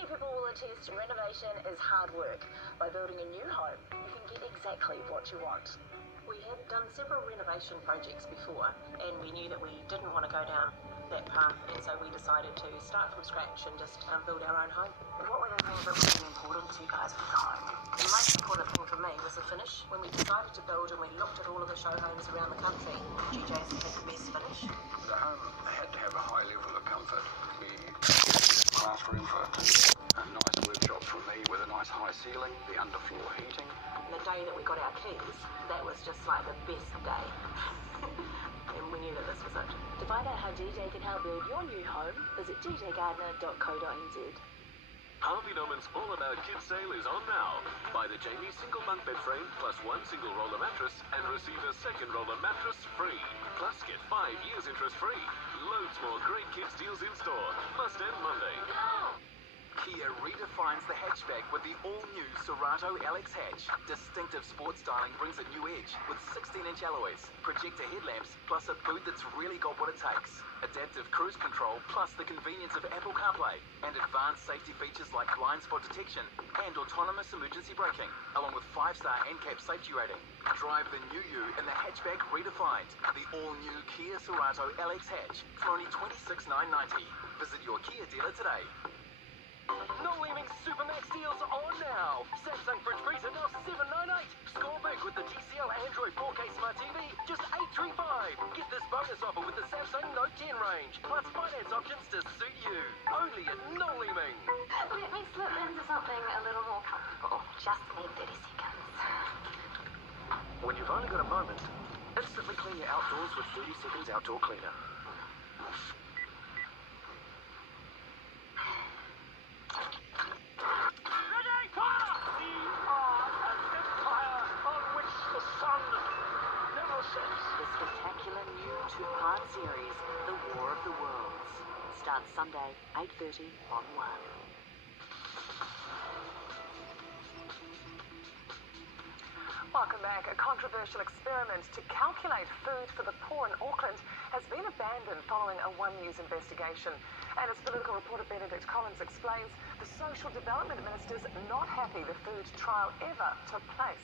Many people will attest renovation is hard work. By building a new home, you can get exactly what you want. We had done several renovation projects before, and we knew that we didn't want to go down that path, and so we decided to start from scratch and just build our own home. What were the things that were really important to you guys with the home? The most important thing for me was the finish. When we decided to build and we looked at all of the show homes around the country, GJ's had the best finish. The home had to have a high level of comfort. The classroom for a nice workshop for me with a nice high ceiling, the underfloor heating. And the day that we got our keys, that was just like the best day. And we knew that this was it. To find out how DJ can help build your new home, visit djgardner.co.nz. Harvey Norman's All About Kids sale is on now. Buy the Jamie single bunk bed frame plus one single roller mattress and receive a second roller mattress free. Plus get 5 years interest free. Loads more great kids deals in store. Must end Monday. Kia redefines the hatchback with the all-new Cerato LX hatch. Distinctive sports styling brings a new edge with 16-inch alloys, projector headlamps, plus a boot that's really got what it takes. Adaptive cruise control, plus the convenience of Apple CarPlay, and advanced safety features like blind spot detection and autonomous emergency braking, along with 5-star NCAP safety rating. Drive the new you in the hatchback redefined. The all-new Kia Cerato LX hatch for only $26,990. Visit your Kia dealer today. No Leeming Supermax deals on now. Samsung fridge freezer now $798. Score big with the TCL Android 4K Smart TV, just $835. Get this bonus offer with the Samsung Note 10 range, plus finance options to suit you. Only at No Leeming. Let me slip into something a little more comfortable. Just need 30 seconds. When you've only got a moment, instantly clean your outdoors with 30 seconds outdoor cleaner. The spectacular new two-part series, The War of the Worlds, starts Sunday, 8:30 on One. Welcome back. A controversial experiment to calculate food for the poor in Auckland has been abandoned following a One News investigation. And as political reporter Benedict Collins explains, the Social Development Minister's not happy the food trial ever took place.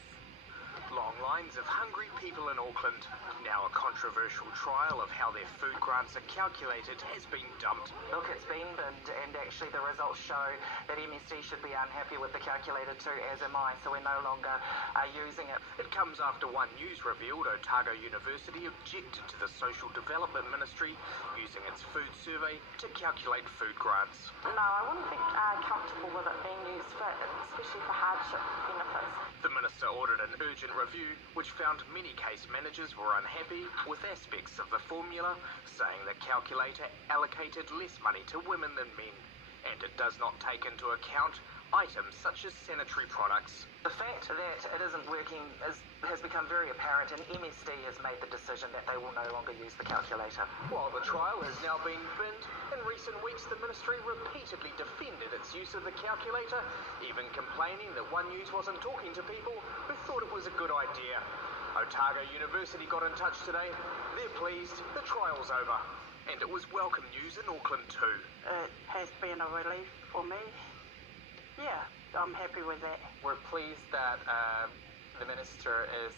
Long lines of hungry people in Auckland. Now a controversial trial of how their food grants are calculated has been dumped. Look, it's been binned, and actually the results show that MSD should be unhappy with the calculator too, as am I, so we're no longer using it. It comes after One News revealed Otago University objected to the Social Development Ministry using its food survey to calculate food grants. No, I wouldn't be comfortable with it being used for, especially for hardship benefits. The minister ordered an urgent review, which found many case managers were unhappy with aspects of the formula, saying the calculator allocated less money to women than men, and it does not take into account items such as sanitary products. The fact that it isn't working has become very apparent, and MSD has made the decision that they will no longer use the calculator. While the trial has now been binned, in recent weeks the ministry repeatedly defended its use of the calculator, even complaining that One News wasn't talking to people who thought it was a good idea. Otago University got in touch today. They're pleased the trial's over. And it was welcome news in Auckland too. It has been a relief for me. Yeah, I'm happy with that. We're pleased that the minister is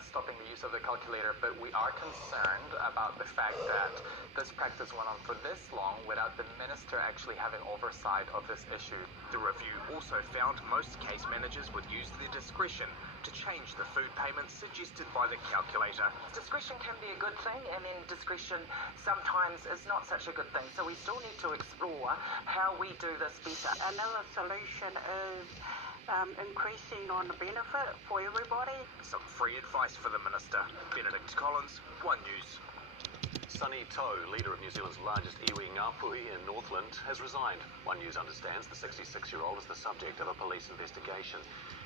stopping the use of the calculator, but we are concerned about the fact that this practice went on for this long without the minister actually having oversight of this issue. The review also found most case managers would use their discretion to change the food payments suggested by the calculator. Discretion can be a good thing, and then discretion sometimes is not such a good thing. So we still need to explore how we do this better. Another solution is increasing on the benefit for everybody. Some free advice for the minister. Benedict Collins, One News. Sonny Toe, leader of New Zealand's largest iwi Ngāpuhi in Northland, has resigned. One News understands the 66-year-old is the subject of a police investigation.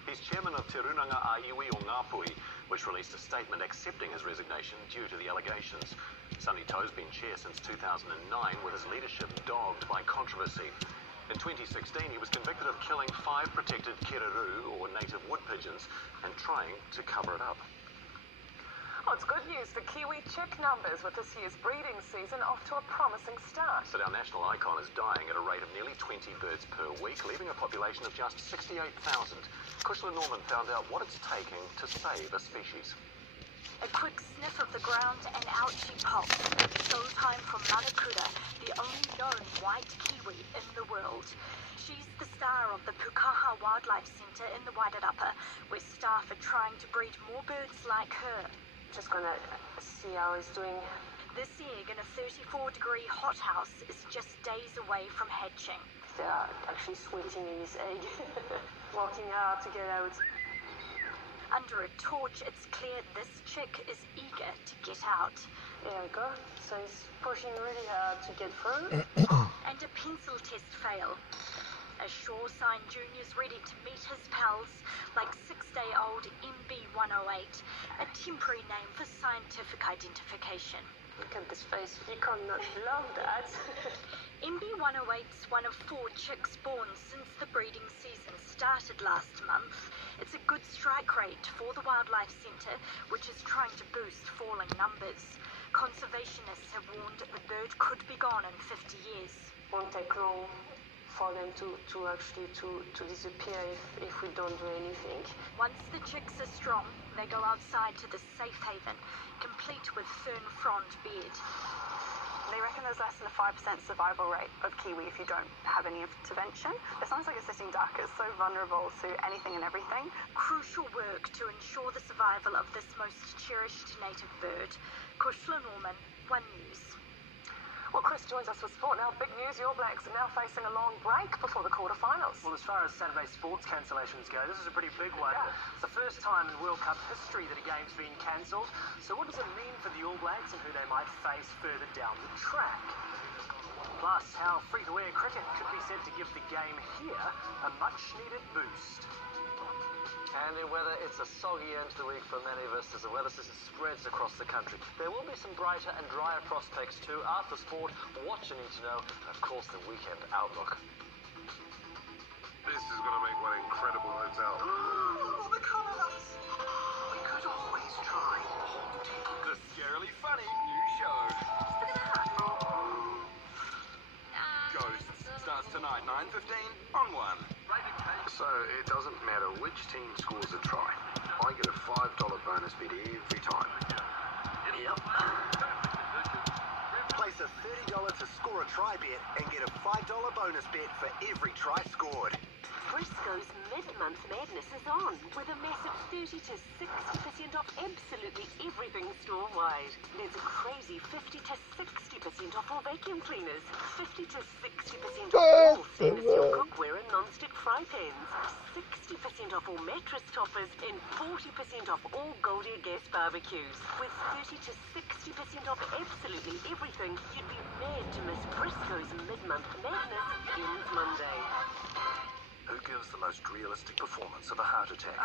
He's chairman of Te Runanga a Iwi o Ngāpuhi, which released a statement accepting his resignation due to the allegations. Sonny Toe's been chair since 2009, with his leadership dogged by controversy. In 2016, he was convicted of killing 5 protected keraru, or native wood pigeons, and trying to cover it up. Oh, it's good news for Kiwi chick numbers, with this year's breeding season off to a promising start. But our national icon is dying at a rate of nearly 20 birds per week, leaving a population of just 68,000. Kushla Norman found out what it's taking to save a species. A quick sniff of the ground and out she pops. It's showtime for Manakuda, the only known white kiwi in the world. She's the star of the Pukaha Wildlife Centre in the Wairarapa, where staff are trying to breed more birds like her. Just gonna see how he's doing. This egg in a 34-degree hothouse is just days away from hatching. They are actually sweating in his egg. Working hard to get out. Under a torch, it's clear this chick is eager to get out. There we go. So he's pushing really hard to get through. And a pencil test fail. As Shoreside Junior's ready to meet his pals, like 6-day-old MB108, a temporary name for scientific identification. Look at this face. You cannot love that. MB108's one of 4 chicks born since the breeding season started last month. It's a good strike rate for the Wildlife Centre, which is trying to boost falling numbers. Conservationists have warned the bird could be gone in 50 years. Won't take long for them to disappear if we don't do anything. Once the chicks are strong, they go outside to the safe haven, complete with fern frond bed. They reckon there's less than a 5% survival rate of kiwi if you don't have any intervention. It sounds like a sitting duck. It's so vulnerable to anything and everything. Crucial work to ensure the survival of this most cherished native bird. Kushla Norman, One News. Well, Chris joins us with sport now. Big news, the All Blacks are now facing a long break before the quarterfinals. Well, as far as Saturday sports cancellations go, this is a pretty big one. Yeah. It's the first time in World Cup history that a game's been cancelled. So what does it mean for the All Blacks and who they might face further down the track? Plus, how free-to-air cricket could be said to give the game here a much-needed boost. And in weather, it's a soggy end to the week for many of us as the weather system spreads across the country. There will be some brighter and drier prospects too. After sport, what you need to know, and of course the weekend outlook. This is going to make one incredible hotel. Oh, the colours! We could always try The Scarily Funny new show. Look at that! Ghosts starts tonight, 9:15 on 1. So it doesn't matter which team scores a try. I get a $5 bonus bet every time. Yep. Place a $30 to score a try bet and get a $5 bonus bet for every try scored. Frisco's mid-month madness is on, with a massive 30 to 60% off absolutely everything store-wide. There's a crazy 50 to 60% off all vacuum cleaners, 50 to 60% off all stainless steel cookware and non-stick fry pans, 60% off all mattress toppers, and 40% off all Goldie gas barbecues. With 30 to 60% off absolutely everything, you'd be mad to miss Frisco's mid-month madness ends Monday. Who gives the most realistic performance of a heart attack?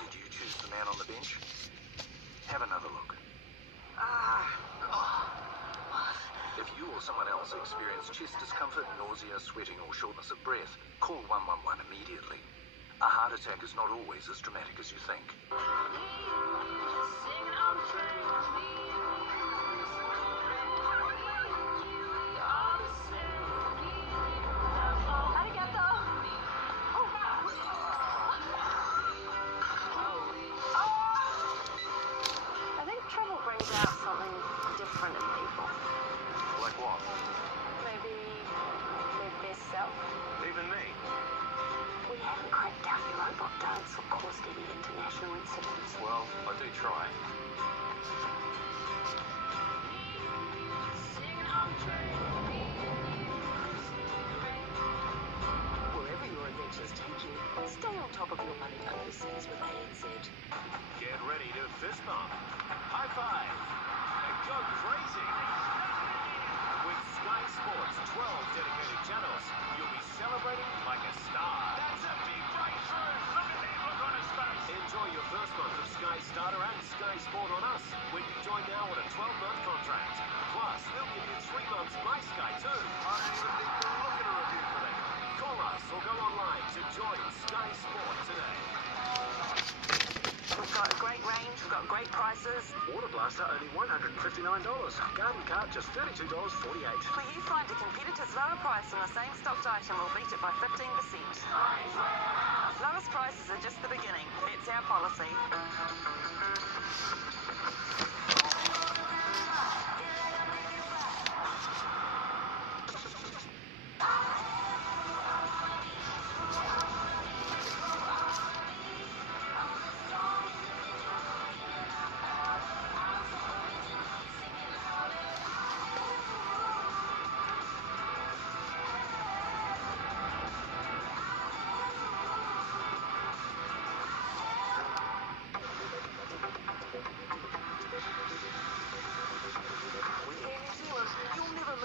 Did you choose the man on the bench? Have another look. If you or someone else experience chest discomfort, nausea, sweating, or shortness of breath, call 111 immediately. A heart attack is not always as dramatic as you think. I think travel brings out something different in people. Like what? Maybe their best self. Even me. We haven't cracked down the robot dance or caused any international incidents. Well, I do try. Wherever your adventures take you, stay on top of your money overseas with ANZ. Get ready to fist bump, high five, and go crazy. With Sky Sports' 12 dedicated channels, you'll be celebrating like a star. That's a big breakthrough. Look at that look on his face. Enjoy your first month of Sky Starter and Sky Sport on us when you join now on a 12-month contract. Plus, they'll give you 3 months It's My Sky too. I even think we'll look at a review for that. Call us or go online to join Sky Sport today. We've got a great range, we've got great prices. Water blaster only $159. Garden cart just $32.48. Will you find a competitor's lower price on the same stocked item will beat it by 15%. Lowest prices are just the beginning. It's our policy.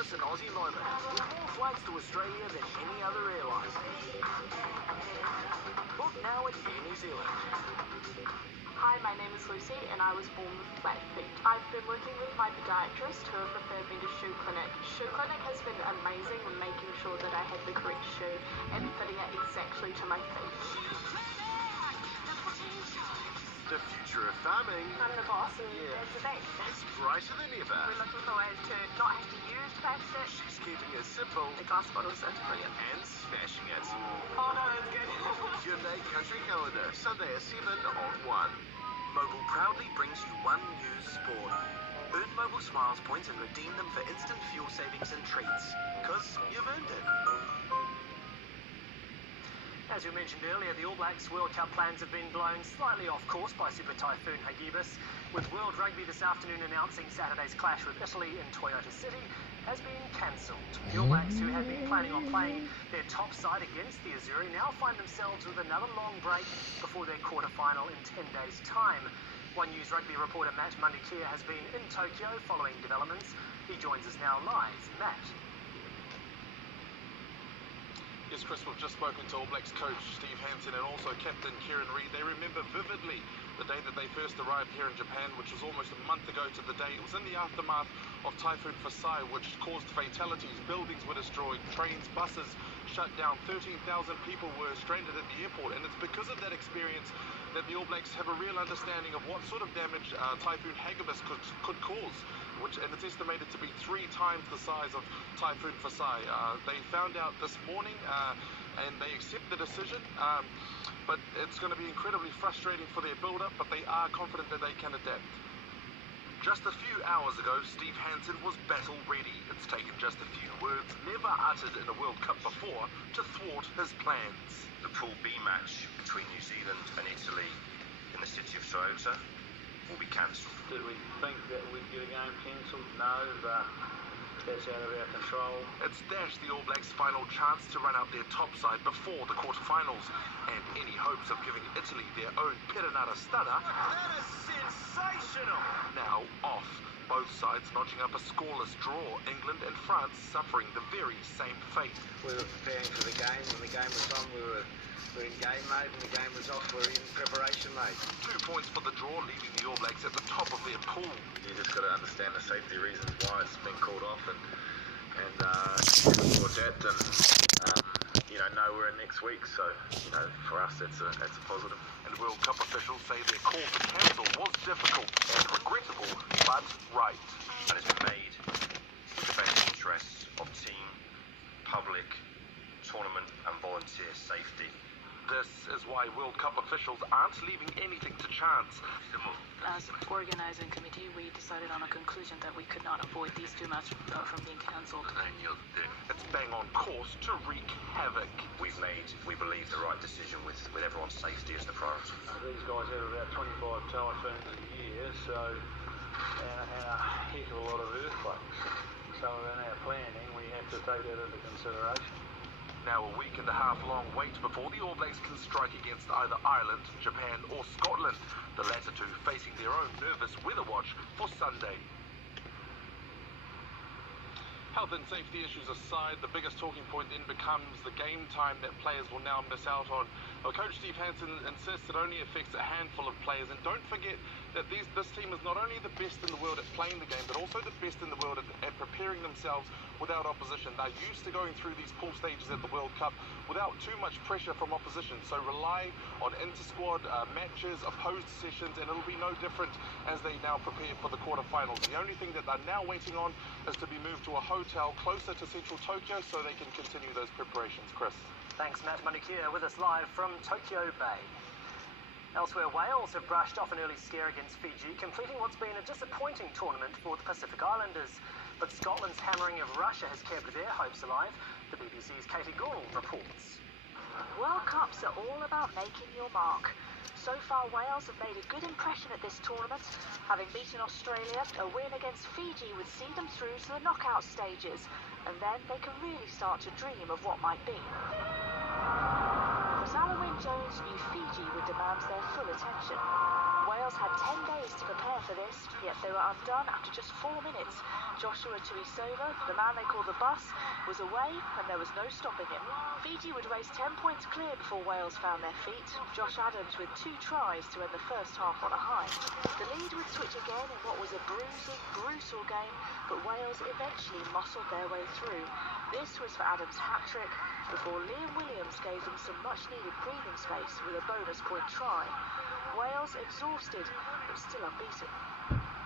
An Aussie moment, with more flights to Australia than any other airline. Book now at Air New Zealand. Hi, my name is Lucy and I was born with flat feet. I've been working with my podiatrist who have referred me to Shoe Clinic. Shoe Clinic has been amazing in making sure that I had the correct shoe and fitting it exactly to my feet. The future of farming. I'm the boss and there's the bank. It's brighter than ever. We're looking for ways to not have to use plastic. She's keeping it simple. The glass bottles are brilliant. And smashing it. Oh no, it's good. Hyundai Country Calendar, Sunday at 7 on 1. Mobil proudly brings you One News Sport. Earn Mobil Smiles points and redeem them for instant fuel savings and treats. Because you've earned it. As we mentioned earlier, the All Blacks World Cup plans have been blown slightly off course by Super Typhoon Hagibis, with World Rugby this afternoon announcing Saturday's clash with Italy in Toyota City has been cancelled. The All Blacks, who had been planning on playing their top side against the Azzurri, now find themselves with another long break before their quarter-final in 10 days' time. One News Rugby reporter Matt Mundiclear has been in Tokyo following developments. He joins us now live. Matt. Yes, Chris, we've just spoken to All Blacks coach Steve Hansen and also captain Kieran Reid. They remember vividly the day that they first arrived here in Japan, which was almost a month ago to the day. It was in the aftermath of Typhoon Fasai, which caused fatalities. Buildings were destroyed, trains, buses shut down. 13,000 people were stranded at the airport, and it's because of that experience that the All Blacks have a real understanding of what sort of damage Typhoon Hagibis could cause. And it's estimated to be 3 times the size of Typhoon Fasai. They found out this morning and they accept the decision, but it's going to be incredibly frustrating for their build-up, but they are confident that they can adapt. Just a few hours ago, Steve Hansen was battle ready. It's taken just a few words never uttered in a World Cup before to thwart his plans. The Pool B match between New Zealand and Italy in the city of Toyota will be cancelled. Did we think that we'd get a game cancelled? No, that's out of our control. It's dashed the All Blacks' final chance to run out their top side before the quarterfinals, and any hopes of giving Italy their own Perenata stunner. That is sensational! Now off. Both sides notching up a scoreless draw. England and France suffering the very same fate. We were preparing for the game. When the game was on, we were in game mode, and the game was off, we're in preparation mode. 2 points for the draw, leaving the All Blacks at the top of their pool. You just got to understand the safety reasons why it's been called off, and support that, and know we're in next week, so for us that's a positive. And World Cup officials say their call to cancel was difficult and regrettable, but right. And it's been made in the best interests of team, public, tournament and volunteer safety. This is why World Cup officials aren't leaving anything to chance. As an organising committee, we decided on a conclusion that we could not avoid these 2 matches from being cancelled. It's bang on course to wreak havoc. We've made, we believe, the right decision with everyone's safety as the priority. These guys have about 25 typhoons a year, so and a heck of a lot of earthquakes. So in our planning, we have to take that into consideration. Now a week and a half long wait before the All Blacks can strike against either Ireland, Japan or Scotland, the latter two facing their own nervous weather watch for Sunday. Health and safety issues aside, the biggest talking point then becomes the game time that players will now miss out on. Well, Coach Steve Hansen insists it only affects a handful of players, and don't forget that this team is not only the best in the world at playing the game, but also the best in the world at preparing themselves without opposition. They're used to going through these pool stages at the World Cup without too much pressure from opposition. So rely on inter-squad matches, opposed sessions, and it'll be no different as they now prepare for the quarterfinals. The only thing that they're now waiting on is to be moved to a hotel closer to central Tokyo so they can continue those preparations. Chris. Thanks, Matt Manukia, with us live from Tokyo Bay. Elsewhere, Wales have brushed off an early scare against Fiji, completing what's been a disappointing tournament for the Pacific Islanders. But Scotland's hammering of Russia has kept their hopes alive. The BBC's Katie Gould reports. World Cups are all about making your mark. So far, Wales have made a good impression at this tournament. Having beaten Australia, a win against Fiji would see them through to the knockout stages, and then they can really start to dream of what might be. Salawin Jones knew Fiji would demand their full attention. Wales had 10 days to prepare for this, yet they were undone after just 4 minutes. Joshua Tuisova, the man they call the bus, was away and there was no stopping him. Fiji would race 10 points clear before Wales found their feet. Josh Adams with 2 tries to end the first half on a high. The lead would switch again in what was a bruising, brutal game, but Wales eventually muscled their way through. This was for Adams' hat-trick, before Liam Williams gave them some much-needed breathing space with a bonus point try. Wales exhausted, but still unbeaten.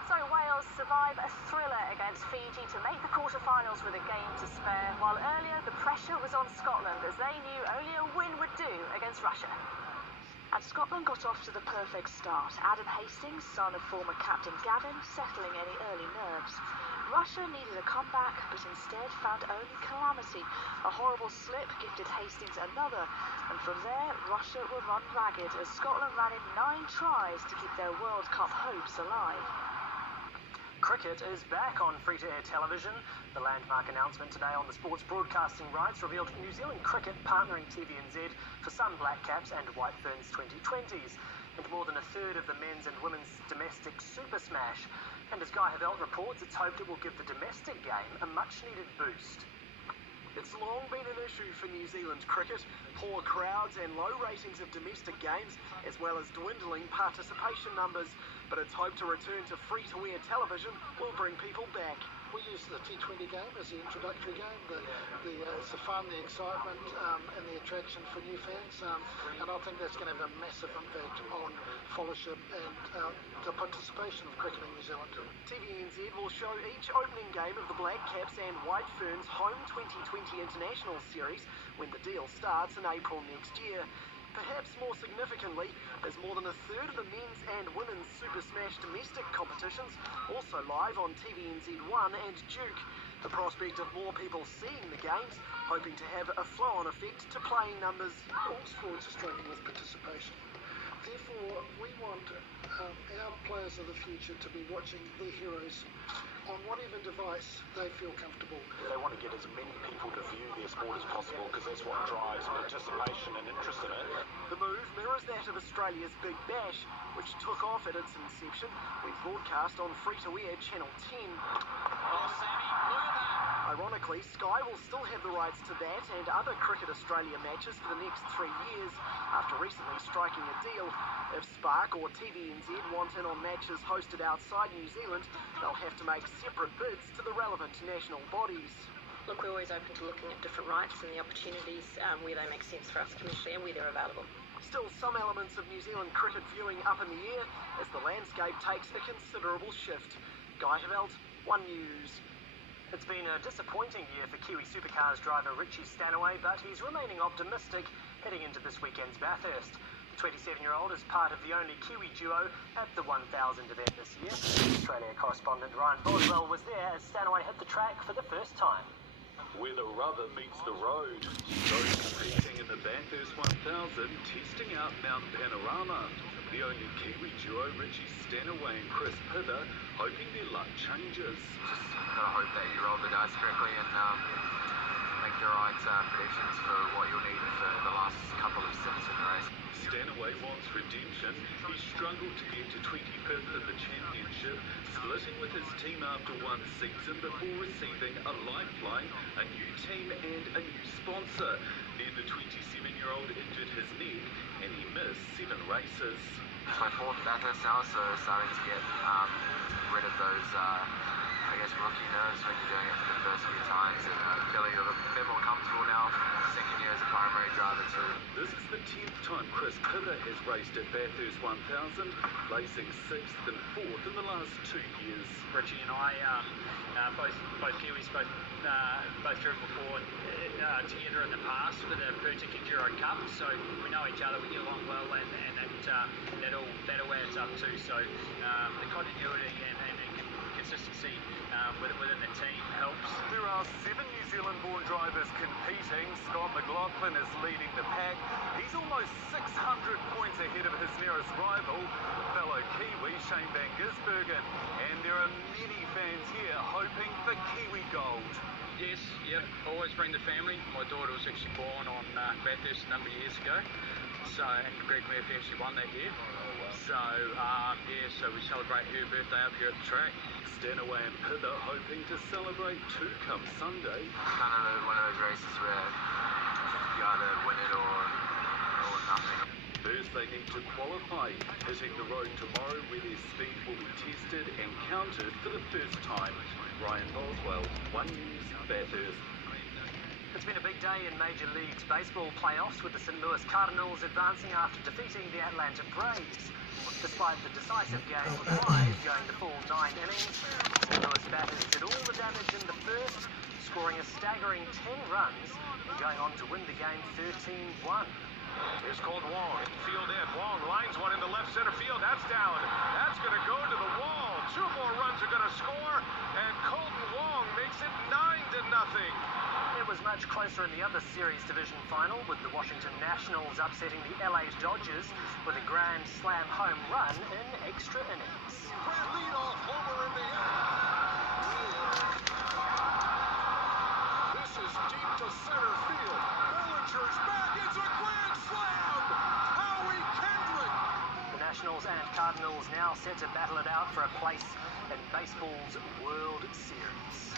So Wales survive a thriller against Fiji to make the quarterfinals with a game to spare, while earlier the pressure was on Scotland as they knew only a win would do against Russia. And Scotland got off to the perfect start. Adam Hastings, son of former captain Gavin, settling any early nerves. Russia needed a comeback, but instead found only calamity. A horrible slip gifted Hastings another, and from there, Russia were run ragged as Scotland ran in 9 tries to keep their World Cup hopes alive. Cricket is back on free-to-air television. The landmark announcement today on the sports broadcasting rights revealed New Zealand Cricket partnering TVNZ for some Black Caps and White Ferns 2020s, and more than a third of the men's and women's domestic Super Smash. And as Guy Havelt reports, it's hoped it will give the domestic game a much-needed boost. It's long been an issue for New Zealand cricket. Poor crowds and low ratings of domestic games, as well as dwindling participation numbers. But it's hoped to return to free-to-air television will bring people back. We use the T20 game as the introductory game. It's the fun, the excitement, and the attraction for new fans. And I think that's going to have a massive impact on followership and the participation of cricket in New Zealand. TVNZ will show each opening game of the Black Caps and White Ferns Home 2020 International Series when the deal starts in April next year. Perhaps more significantly, there's more than a third of the men's and women's Super Smash domestic competitions also live on TVNZ1 and Duke. The prospect of more people seeing the games, hoping to have a flow-on effect to playing numbers. All sports are struggling with participation. Therefore, we want our players of the future to be watching their heroes on whatever device they feel comfortable. They want to get as many people to view their sport as possible because that's what drives participation and interest in it. The move mirrors that of Australia's Big Bash, which took off at its inception when broadcast on free-to-air Channel 10. Oh, Sammy, look at that! Ironically, Sky will still have the rights to that and other Cricket Australia matches for the next 3 years, after recently striking a deal. If Spark or TVNZ want in on matches hosted outside New Zealand, they'll have to make separate bids to the relevant national bodies. Look, we're always open to looking at different rights and the opportunities where they make sense for us commercially and where they're available. Still, some elements of New Zealand cricket viewing up in the air as the landscape takes a considerable shift. Guy Havelt, One News. It's been a disappointing year for Kiwi Supercars driver Richie Stanaway, but he's remaining optimistic heading into this weekend's Bathurst. The 27-year-old is part of the only Kiwi duo at the 1000 event this year. Australia correspondent Ryan Boswell was there as Stanaway hit the track for the first time. Where the rubber meets the road, those competing in the Bathurst 1000 testing out Mount Panorama. The only Kiwi duo, Richie Stanaway and Chris Pither, hoping their luck changes. Just gotta hope that you roll the dice correctly and make the right predictions for what you'll need for the last couple of stints in the race. Stanaway wants redemption. He struggled to get to 25th in the championship, splitting with his team after one season before receiving a lifeline, a new team and a new sponsor. Then the 27-year-old injured his neck and he missed 7 races. It's my 4th Bathurst now, so starting to get rid of those, guess, rookie nerves when you're doing it for the first few times, and feeling a bit more comfortable now. Second year as a primary driver too. This is the 10th time Chris Pitter has raced at Bathurst 1000, placing 6th and 4th in the last 2 years. Richie and I, both Kiwis, both driven before together in the past for the Pertuki Enduro Cup, so we know each other, we get along well, and that'll add up too. So the continuity and consistency within the team helps. There are 7 New Zealand-born drivers competing. Scott McLaughlin is leading the pack. He's almost 600 points ahead of his nearest rival, fellow Kiwi Shane Van Gisbergen. And there are many fans here hoping for Kiwi gold. Yes, yep, always bring the family. My daughter was actually born on Bathurst a number of years ago. So, and Greg Murphy actually won that year. So, so we celebrate her birthday up here at the track. Stanaway and Pither hoping to celebrate too come Sunday. Kind of one of those races where you either win it or nothing. First, they need to qualify, hitting the road tomorrow where their speed will be tested and counted for the first time. Ryan Boswell, One News, Bathurst. It's been a big day in Major Leagues baseball playoffs, with the St. Louis Cardinals advancing after defeating the Atlanta Braves. Despite the decisive game of 5 going the full 9 innings, St. Louis batters did all the damage in the first, scoring a staggering 10 runs and going on to win the game 13-1. Here's called Wong. Field in. Wong lines one in the left center field. That's down. That's going to go to the wall. 2 more runs are going to score, and Colton Wong makes it 9-0. It was much closer in the other series division final, with the Washington Nationals upsetting the LA Dodgers with a grand slam home run in extra innings. Grand leadoff homer in the air. This is deep to center field. Bellinger's back. It's a grand slam. Howie Kendrick. The Nationals and Cardinals now set to battle it out for a place in baseball's World Series.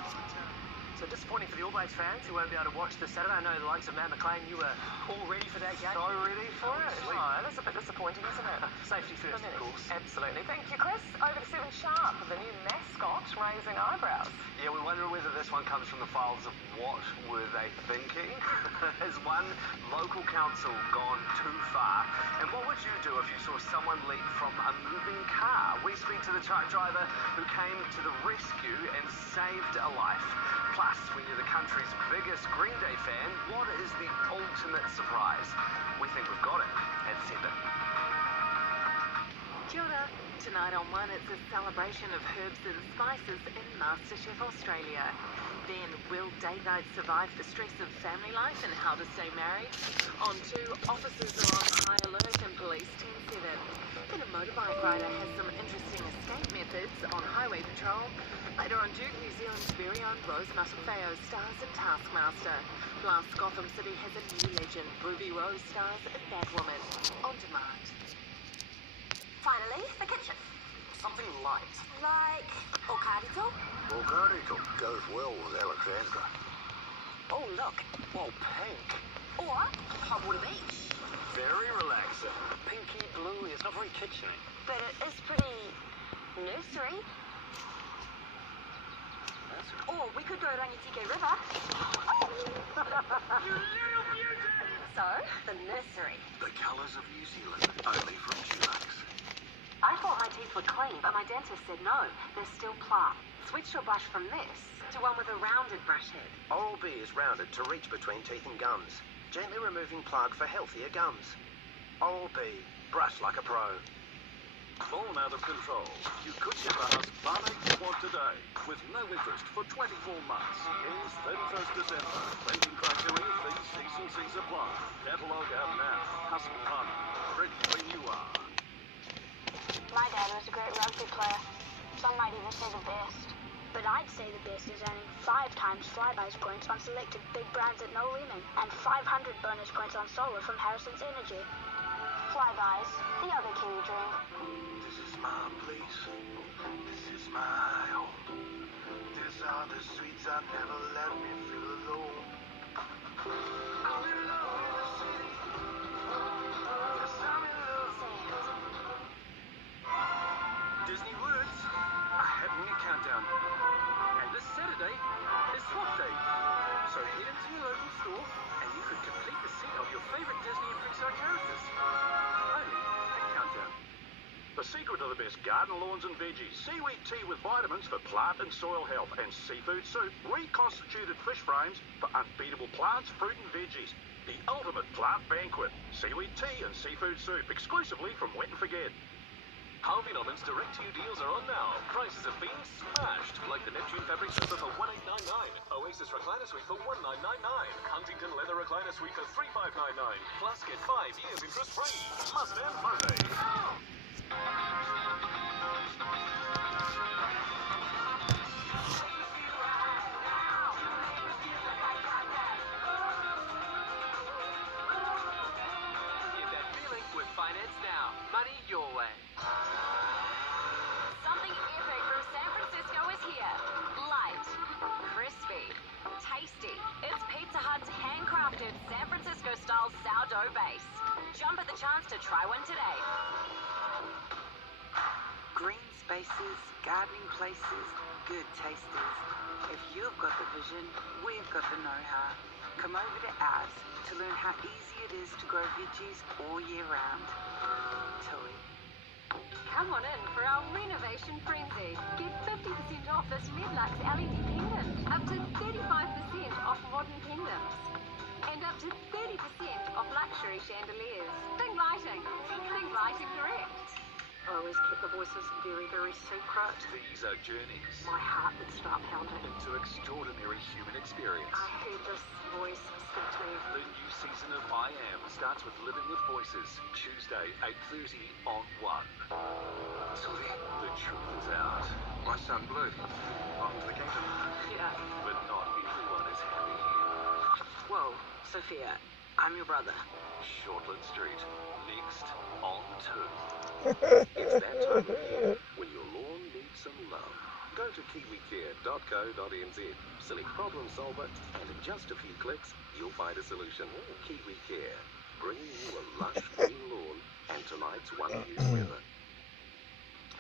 So disappointing for the All Blacks fans who won't be able to watch this Saturday. I know the likes of Matt McLean, you were all ready for that game. So ready for it? Oh, that's a bit disappointing, isn't it? Safety first, of course. Absolutely. Thank you, Chris. Over to 7 Sharp, the new mascot, raising eyebrows. Yeah, we wonder whether this one comes from the files of what were they thinking? Has one local council gone too far? And what would you do if you saw someone leap from a moving car? We speak to the truck driver who came to the rescue and saved a life. Plus, when you're the country's biggest Green Day fan, what is the ultimate surprise? We think we've got it at 7. Kia ora. Tonight on 1, it's a celebration of herbs and spices in MasterChef Australia. Then, will date night survive the stress of family life and how to stay married? On 2, officers are on high alert in Police 10-7. Then a motorbike rider has some interesting escape methods on highway patrol. Later on Duke, New Zealand's very own Rose Matafeo stars in Taskmaster. Plus, Gotham City has a new legend. Ruby Rose stars in Batwoman. On demand. Finally, the kitchen. Something light. Like Hokkaido? Hokkaido goes well with Alexandra. Oh, look. Whoa, pink. Or Hardwood Beach. Very relaxing. Pinky blue is not very kitcheny. But it is pretty nursery. Or we could go Rangitike River. You little beauty! So, the nursery. The colours of New Zealand, only from Dulux. I thought my teeth were clean, but my dentist said no, they're still plaque. Switched your brush from this to one with a rounded brush head. Oral-B is rounded to reach between teeth and gums, gently removing plaque for healthier gums. Oral-B, brush like a pro. Fallen out of control. You could get the house Barney you want today, with no interest for 24 months. Ends 31st December. Lending criteria, fees, T&Cs apply. Catalogue out now. Hustle Barney. Ready when you are. My dad was a great rugby player. Some might even say the best. But I'd say the best is earning 5 times Flybuys points on selected big brands at no limit, and 500 bonus points on solar from Harrison's Energy. Flybuys, the other Kiwi dream. This is my place. This is my home. These are the streets that never let me feel alone. I'm in love with the city. Yes, I'm in love. Disney words. A happy countdown. The secret of the best garden lawns and veggies. Seaweed tea with vitamins for plant and soil health. And seafood soup. Reconstituted fish frames for unbeatable plants, fruit and veggies. The ultimate plant banquet. Seaweed tea and seafood soup. Exclusively from Wet and Forget. Harvey Norman's direct-to-you deals are on now. Prices have been smashed, like the Neptune fabric sofa for $1,899, Oasis recliner suite for $1,999, Huntington leather recliner suite for $3,599. Plus, get 5 years interest-free. Must-have Monday. Get that feeling with Finance Now. Money your way. Something epic from San Francisco is here. Light, crispy, tasty. It's Pizza Hut's handcrafted San Francisco-style sourdough base. Jump at the chance to try one today. Green spaces, gardening places, good tasters. If you've got the vision, we've got the know-how. Come over to ours to learn how easy it is to grow veggies all year round. Tui. Come on in for our renovation frenzy. Get 50% off this Medlux LED pendant, up to 35% off modern pendants, and up to 30% off luxury chandeliers. Think lighting. Think lighting direct. I always kept the voices very, very secret. These are journeys My heart would start pounding. into extraordinary human experience. I heard this voice speak to me. The new season of I Am starts with Living with Voices, Tuesday, 8:30 on 1. Sylvie, the truth is out. My son Blue. Welcome to the kingdom. Yeah. But not everyone is happy. Whoa, Sophia, I'm your brother. Shortland Street, next on 2. It's that time of year when your lawn needs some love. Go to kiwicare.co.nz, select Problem Solver, and in just a few clicks, you'll find a solution. Kiwi Care, bringing you a lush green lawn and tonight's One News weather.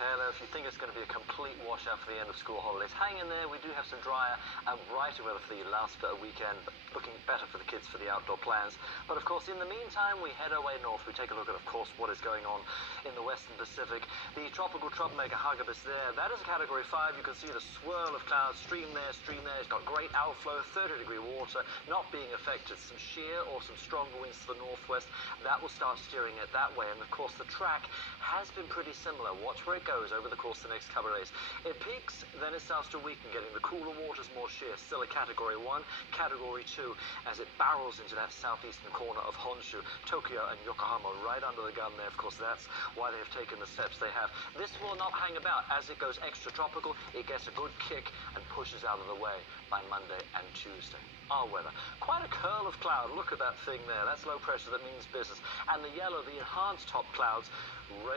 Hello, if you think it's going to be a complete washout for the end of school holidays, hang in there. We do have some drier and brighter weather for the last bit of weekend, but looking better for the kids for the outdoor plans. But of course, in the meantime, we head our way north. We take a look at, of course, what is going on in the Western Pacific. The tropical troublemaker Hagibis there, that is a Category 5. You can see the swirl of clouds, stream there. It's got great outflow, 30-degree water, not being affected. Some shear or some stronger winds to the northwest. That will start steering it that way. And of course, the track has been pretty similar. Watch where it goes over the course of the next couple of days. It peaks, then it starts to weaken, getting the cooler waters more sheer. Still a Category 1, Category 2, as it barrels into that southeastern corner of Honshu, Tokyo and Yokohama, right under the gun there. Of course, that's why they've taken the steps they have. This will not hang about. As it goes extra tropical, it gets a good kick and pushes out of the way by Monday and Tuesday. Our weather. Quite a curl of cloud. Look at that thing there. That's low pressure. That means business. And the yellow, the enhanced top clouds,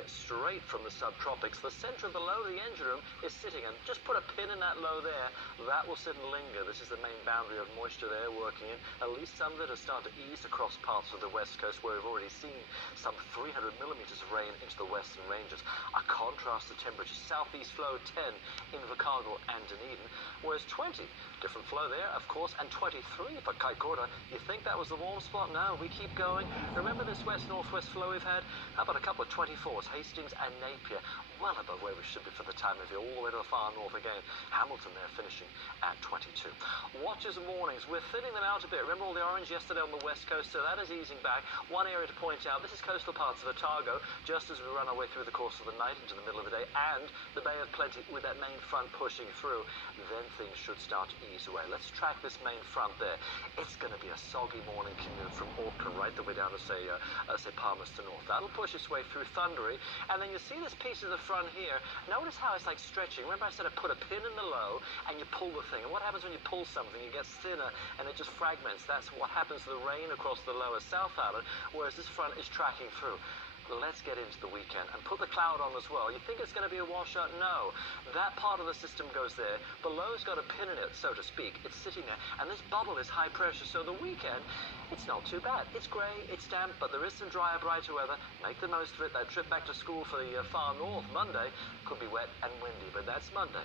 straight from the subtropics. The center of the low, the engine room, is sitting. And just put a pin in that low there. That will sit and linger. This is the main boundary of moisture there working in. At least some that have started to ease across parts of the west coast, where we've already seen some 300 millimeters of rain into the western ranges. A contrast to temperature. Southeast flow 10 in Invercargill and Dunedin, whereas 20, different flow there, of course, and 23 for Kaikoura. You think that was the warm spot? No, we keep going. Remember this west-northwest flow we've had? How about a couple of 24s, Hastings and Napier, well above where we should be for the time of year, all the way to the far north again. Hamilton there finishing at 22. Watches and warnings, we're thinning them out a bit. Remember all the orange yesterday on the west coast, so that is easing back. One area to point out, this is coastal parts of Otago, just as we run our way through the course of the night into the middle of the day, and the Bay of Plenty with that main front pushing through. Then things should start to ease away. Let's track this main front there. It's going to be a soggy morning commute from Auckland right the way down to, say Palmerston North. That'll push its way through Thundery, and then you see this piece of the front here. Notice how it's like stretching. Remember I said I put a pin in the low, and you pull the thing. And what happens when you pull something? It gets thinner, and it just fragments. That's what happens to the rain across the lower South Island, whereas this front is tracking through. Let's get into the weekend and put the cloud on as well. You think it's going to be a washout? No. That part of the system goes there. Below's got a pin in it, so to speak. It's sitting there. And this bubble is high pressure, so the weekend, it's not too bad. It's grey, it's damp, but there is some drier, brighter weather. Make the most of it. That trip back to school for the far north Monday could be wet and windy, but that's Monday.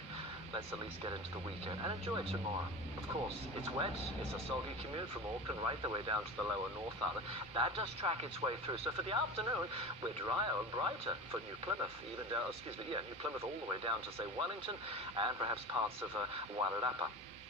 let's at least get into the weekend and enjoy tomorrow. Of course, it's wet, it's a soggy commute from Auckland right the way down to the lower North Island. That does track its way through. So for the afternoon, we're drier and brighter for New Plymouth, even down, New Plymouth all the way down to, say, Wellington and perhaps parts of Wairarapa.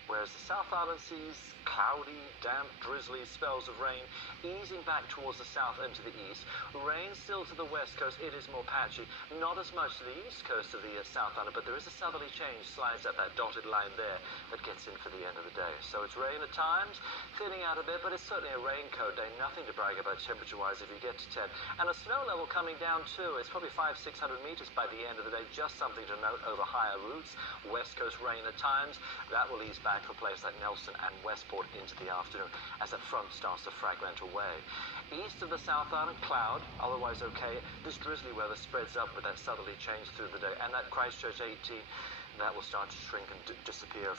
Whereas the South Island sees cloudy, damp, drizzly spells of rain easing back towards the south and to the east. Rain still to the west coast, it is more patchy. Not as much to the east coast of the South Island, but there is a southerly change, slides up that dotted line there that gets in for the end of the day. So it's rain at times, thinning out a bit, but it's certainly a raincoat day. Nothing to brag about temperature-wise if you get to 10. And a snow level coming down too. It's probably 500-600 meters by the end of the day. Just something to note over higher routes. West coast rain at times. That will ease back for a place like Nelson and Westport into the afternoon as that front starts to fragment away. East of the South Island, cloud, otherwise okay. This drizzly weather spreads up with that southerly change through the day, and that Christchurch 18, that will start to shrink and disappear